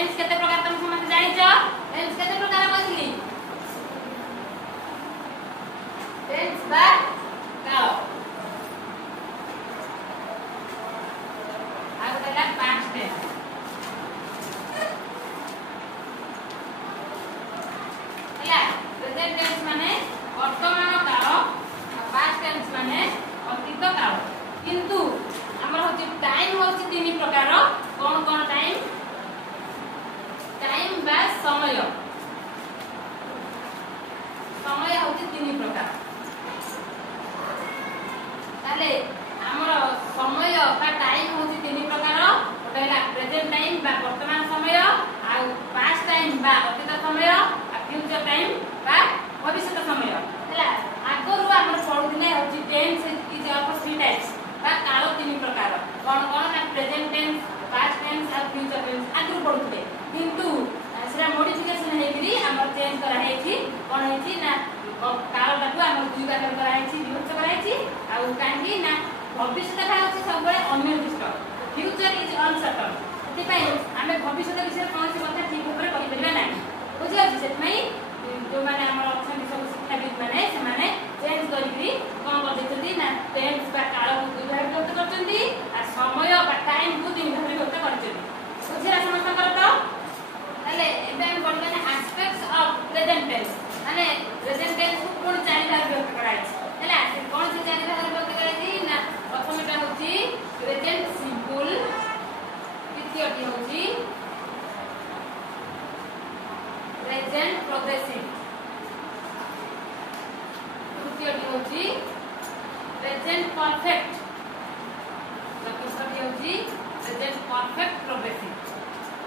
Tense केते प्रकार तुम समझ जानि छ टेंस केते प्रकार कहली टेंस बा काल आ गला पास्ट टेंस ହେଲା प्रेजेंट टेंस माने वर्तमान काल पास्ट टेंस माने अतीत काल किंतु हमर होची टाइम होची तीन प्रकार कोन कोन टाइम टाइम बा समय समय होची तीन प्रकार ताले हमर समय बा टाइम होची तीन प्रकार ओटा है प्रेजेंट टाइम बा वर्तमान समय आ पास्ट टाइम बा अतीत समय आ फ्यूचर टाइम बा भविष्य समय हैला आगरु हमर पढुदिले होची tense is of three types बा काल तीन प्रकार कोन कोन ना प्रेजेंट टेंस पास्ट टेंस और फ्यूचर टेंस आगरु पढुदिले किंतु सेरा मॉडिफिकेशन हेगिरी हमर चेंज करा हेछि कोन हेछि ना काल बाटू हमर दुई बार करा हेछि विभक्त करा हेछि आ कांगी ना भविष्य देखा होछि सब बळे अनिर्दिष्ट फ्यूचर इज अनसर्टन सेति पई हमें भविष्य विषय कोन से कथा ठीक ऊपर कहि परिबा नाही बुझि अछि सेति पई जो माने हमर अछन सब शिक्षाविद माने से माने चेंज करिकरी कोन कर देछथि ना टेंस बा काल को दुई भाग विभक्त करछथि आ समय बा टाइम को तीन भाग विभक्त करछथि बुझिरा समस्त करतो ताले एबे हम पढिबा ना एस्पेक्ट्स ऑफ प्रेजेंट टेंस माने प्रेजेंट टेंस को कोन चारि भाग विभक्त कराइ छै हैला से कोन से चारि भाग विभक्त कराइ छै ना प्रथमटा होछि प्रेजेंट सिंपल द्वितीयटी होछि प्रेजेंट प्रोग्रेसिव तृतीयटी होछि प्रेजेंट परफेक्ट चतुर्थटी होछि प्रेजेंट परफेक्ट प्रोग्रेसिव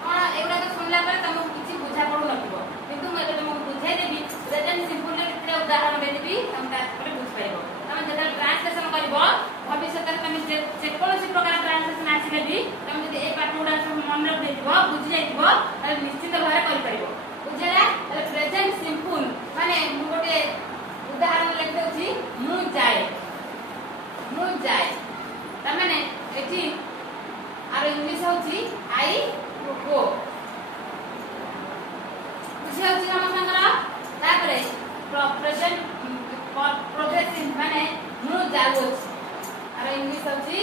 कोन एगुडा तो सुनला पर तुमको किछि बुझा पडु नथिबो किंतु मैं तुमको बुझाई देबी प्रेजेंट सिंपल रे कितने उदाहरण दे देबी तुम ता पर बुझ पाइबो तुम जेटा ट्रांसलेशन करबो भविष्य तक तुम जे कोनोसी प्रकार ट्रांसलेशन आसीले भी तुम जदि ए पाठ उडा मन रख देथिबो बुझि जाइथिबो त निश्चित भारे करि पाइबो बुझला प्रेजेंट सिंपल माने मु गोटे उदाहरण लिख दउची मु जाय त माने एठी आरो इंग्लिश होची आई गो बुझि होची समझंगरा तापरे प्रेजेंट प्रोग्रेसिव माने मु जाउची आरो इंग्लिश होची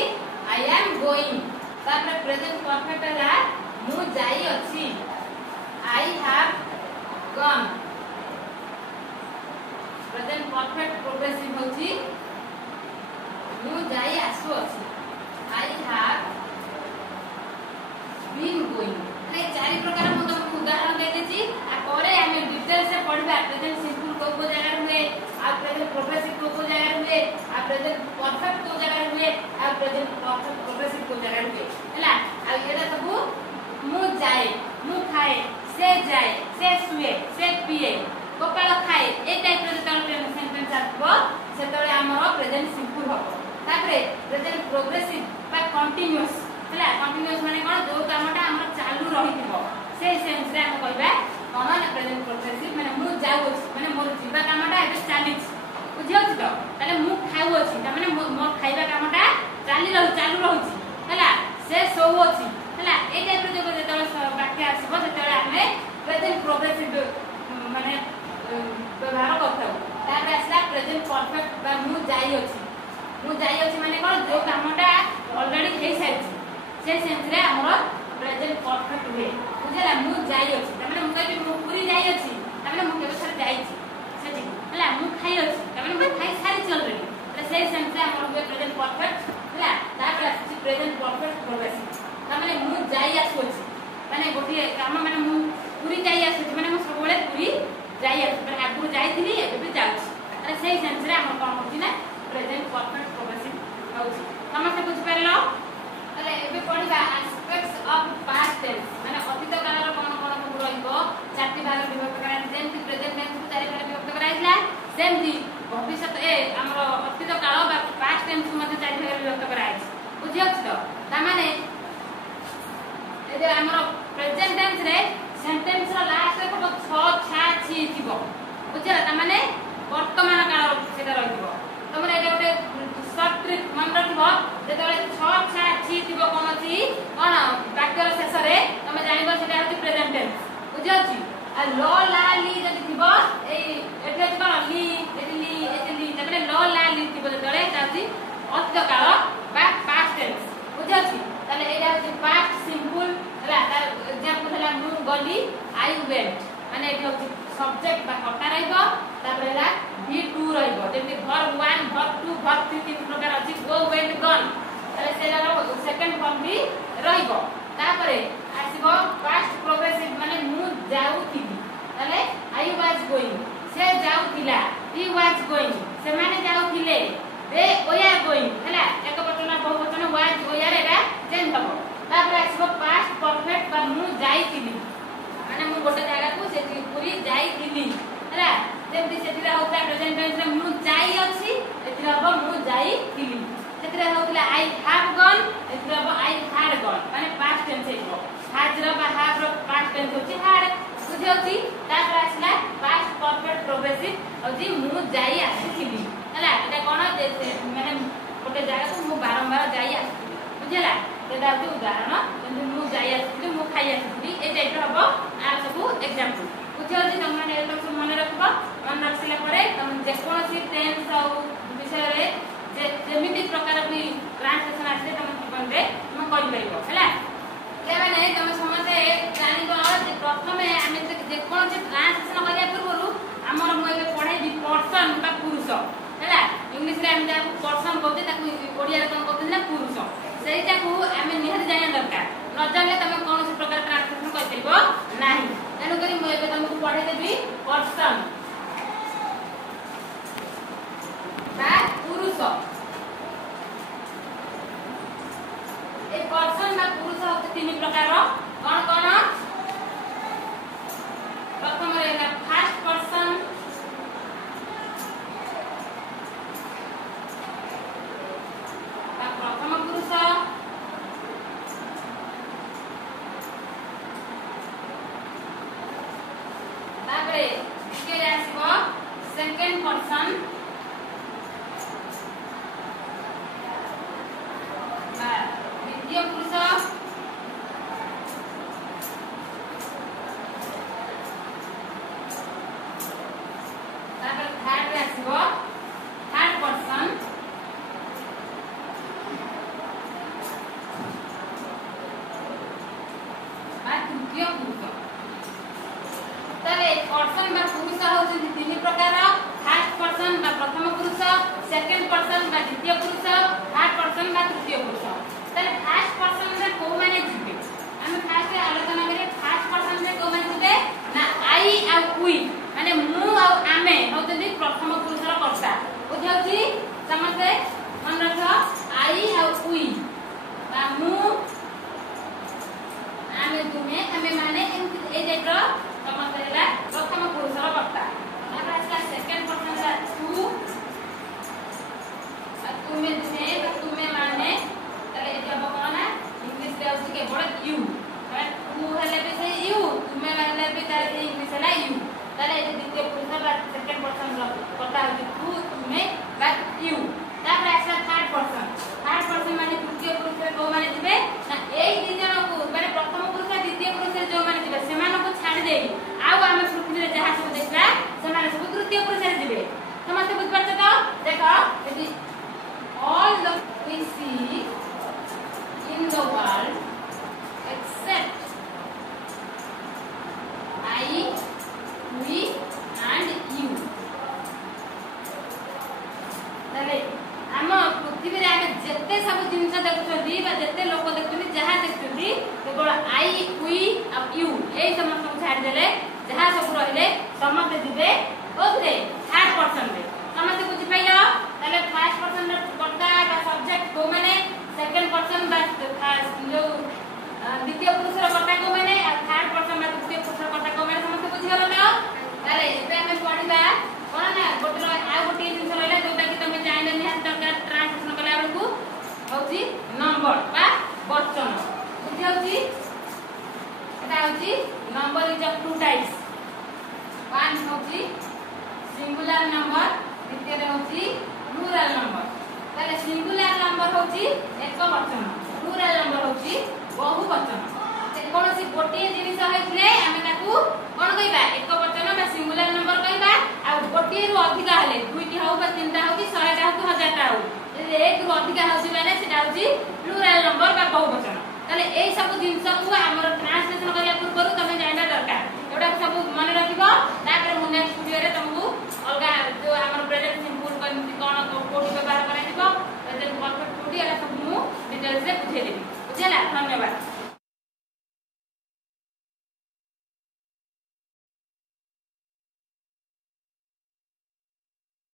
आई एम गोइंग तापरे प्रेजेंट परफेक्ट है मु जाई अछि I have gone present perfect progressive होची मु जाई आसु अछि आई हैव बीन गोइंग ने चारि प्रकार मु तुमको उदाहरण दे देछि आ करे हमें डिटेल से पढबा प्रेजेंट सिंपल को जगह हुए आ प्रेजेंट प्रोग्रेसिव को जगह हुए आ प्रेजेंट परफेक्ट को जगह हुए आ प्रेजेंट परफेक्ट प्रोग्रेसिव को जगह हुए हैला आ एटा सब मु जाए मु खाए से जाए से सुए से पिए गोपाल खाए ए टाइप रे जतले सेंटेंस आबो सेतले हमर प्रेजेंट सिंपल हो तापरे प्रेजेंट प्रोग्रेसिव बा कंटीन्यूअस हैला कंटीन्यूअस माने कोन जो कामटा हमर चालू रहिथिबो से सेंस रे हम कहबा कोन ना प्रेजेंट प्रोग्रेसिव माने मु जाउ माने मोर जीवा कामटा एबे चालिछ बुझियो छ ताले मु खाउ अछि त माने मोर खाइबा कामटा चालू रहउछि हैला से सोउ अछि हैला ए टाइप रे जो जतले वाक्य आसीबो सेतले हमें प्रेजेंट प्रोग्रेसिव माने व्यवहार करथौ तापर आसला प्रेजेंट परफेक्ट बा मु जाई अछि माने कोन जो कामटा ऑलरेडी हे साइछि से सेंस रे हमर प्रेजेंट परफेक्ट हुए बुझला मु जाई अछि त माने मु कहबी मु पूरी जाई अछि त माने मु केबे सर जाई छी सेठी हैला मु खाई अछि त माने मु खाई सारी चल रही त से सेंस रे हमर हुए प्रेजेंट परफेक्ट हैला तापर आछि प्रेजेंट परफेक्ट प्रोग्रेसिव त माने मु जाई आसु अछि माने गोटी काम माने मु पूरी जाई आसु अछि माने मु सब बेले पूरी जाई आसु माने आगु जाईथिली एबे भी जाउछि त से सेंस रे हमर कोन होछि ना प्रेजेंट परफेक्ट प्रोग्रेसिव होछि समस्त बुझ परलो अरे एबे पढिबा एस्पेक्ट्स ऑफ पास्ट टेंस माने अतीत कालर कोन कोन को रहिबो चारटी भाग विभक्त कराइ जेमति प्रेजेंट टेंस को चारि भाग विभक्त कराइला सेमति भविष्य ए हमर अतीत काल बा पास्ट टेंस को मध्ये चारि भाग विभक्त कराइ बुझियो छ त माने एबे हमर प्रेजेंट टेंस रे सेंटेंस रो लास्ट रे को 6 छा छी थिबो बुझियो त माने वर्तमान काल सेटा रहिबो तमरे एटा गोटे शॉर्ट ट्रिक मन रखिबो जेतले 6 छा छी थिबो कोन अछि कोन वाक्यर शेष रे तमे जानिबो सेटा होछि प्रेजेंट बुझाउची आ ल ला ली जति थिबो एठी अछि कोन ली एटी ली तबले ल ला ली थिबो जतले ताछि अतीत काल बा पास्ट टेंस बुझाउची ताले एटा अछि पास्ट सिंपल हला एग्जांपल हला मु गली आई वेंट माने एठी अछि सब्जेक्ट बा कटा रहइबो तापर हला V2 रहइबो Zeme verb 1 verb 2 verb 3 तीन प्रकार अछि go went gone ताले सेला सेकंड फॉर्म भी रहइबो तापरे आसीबो पास्ट प्रोग्रेसिव माने मु जाउथिबी ताले आई वाज गोइंग से जाउथिला ही वाज गोइंग से माने जाउथिले दे ओया गोइंग हला एक वचन बहुवचन वाज ओया रेगा चेंज हबो तापरे आसीबो पास्ट परफेक्ट बा मु जाइथिबी माने मु गोटे जागा को सेठी पूरी जाइथिली हला जेमति सेठी होता प्रेजेंट टेंस रे मु जाई अछि एथि हबो मु जाइथिली सेठी होतला आई हैव गॉन एथि हबो आई हैड गॉन माने पास्ट टेंस हेबो हैज रो बा हैव रो पास्ट टेंस होची हैड बुझियोची तापर आसला पास्ट परफेक्ट प्रोग्रेसिव होची मु जाई आसीथिली हला एटा कोन माने गोटे जागा को मु बारंबार जाई आसीथिली बुझिला एटा होची उदाहरण जेमति मु जाई आसीथिली मु खाई आसीथिली ए टाइप रो हबो आ सबु एग्जांपल बुझियोची तुम माने एटा सब मन रखबो मन रखसिला परे तुम जे कोनसी टेंस आ विषय रे जे जेमिति प्रकार भी ट्रांसलेशन आसे तुम जीवन रे तुम करि परिबो हला के माने तुम समते जानिबो जे प्रथमे आमे जे कोनसी ट्रांसलेशन करिया पूर्वरु हमर मु एबे पढाई पर्सन बा पुरुष हला इंग्लिश रे हम जा पर्सन कहते ताकू ओडिया रे कोन कहते ना पुरुष सेटा को आमे निहर जानिया दरकार न जाने तुम कोनसी प्रकार ट्रांसलेशन करि परिबो नाही एनु करी मु एबे तुमको पढाई देबी पर्सन बा पुरुष ए पर्सन बा पुरुष होते तीन प्रकार कोन कोन प्रथम रे ना फर्स्ट पर्सन बा प्रथम पुरुष तापरे के आसीबो सेकंड पर्सन द्वितीय पुरुष तापर थर्ड आसीबो थर्ड पर्सन बा तृतीय पुरुष तले पर्सन बा पुरुष होउछि तीन प्रकार फर्स्ट पर्सन बा प्रथम पुरुष सेकंड पर्सन बा द्वितीय पुरुष थर्ड पर्सन बा तृतीय पुरुष तले फर्स्ट पर्सन रे को माने जिबे हम फर्स्ट रे आलोचना करे फर्स्ट पर्सन रे को माने जिबे ना आई आ वी माने मु आ आमे होतदी प्रथम पुरुष रा कर्ता बुझाउची समझे मन रखो आई आ वी बा मु आमे तुमे आमे माने ए जेतो समझे हला प्रथम पुरुष रा कर्ता अब आसला सेकंड पर्सन रा तू तुमे तुमे तुमे माने तले जब कोना इंग्लिश रे होची के बड़ यू तू हले बे से यू तुमे माने बे तारे इंग्लिश ला यू तले जे द्वितीय पुरुष बा सेकंड पर्सन रो कर्ता होची तू तुमे बा यू तापर आसला थर्ड पर्सन माने तृतीय पुरुष रे को माने जिबे ना एई दी जण को माने प्रथम पुरुष द्वितीय पुरुष रे जो माने जिबे सेमान को छाडी देई आउ आमे पृथ्वी रे जहा सब देखला सेमान सब तृतीय पुरुष रे जिबे समस्त बुझ परछ तो देखो यदि all the we see in the world except I, we and you. तले हम पृथ्वी रे आमे जत्ते सब जिंस देखछोदी बा जत्ते लोक देखछोदी जहा देखछोदी केवल आई वी आ यू एई समस्त को छाड़ देले जहा सब रहले समस्त दिबे ओथे थर्ड पर्सन रे समस्त बुझ पाइलो तले फर्स्ट पर्सन रे कर्ता बा सब्जेक्ट को माने सेकंड पर्सन बा जो द्वितीय पुरुष रे कर्ता को माने आ थर्ड पर्सन बा तृतीय पुरुष रे कर्ता को माने समस्त बुझ गेलो ना तले एबे हम पढिबा कोन ना गोटे आ गोटे जिंस रहले जोटा कि तमे जाइले नि हाथ दरकार ट्रांसलेशन कला बेलकू होची नंबर बा वचन बुझ होची एटा होची number is of two types one होची सिंगुलर नंबर द्वितीय रे होची प्लूरल नंबर ताले सिंगुलर नंबर होची एक वचन प्लूरल नंबर होची बहु वचन से कोनसी गोटे जिनिस होइले हमें ताकू रु अधिका हेले दुईटी हो बा तीनटा हो कि 100टा हो कि 1000टा हो यदि 1 रु अधिका होची माने सेटा होची प्लुराल नंबर बा बहुवचन ताले एई सब जिंस को हमर ट्रांसलेशन करिया पूर्व तमे जानिबा दरकार एटा सब मन रखिबो तापर मु नेक्स्ट वीडियो रे तुमको अलगा जो हमर प्रेजेंट सिंपल केमति कोन कोडी व्यवहार करै दिबो प्रेजेंट परफेक्ट कोडी एटा सब मु डिटेल्स रे बुझे देबी बुझला धन्यवाद।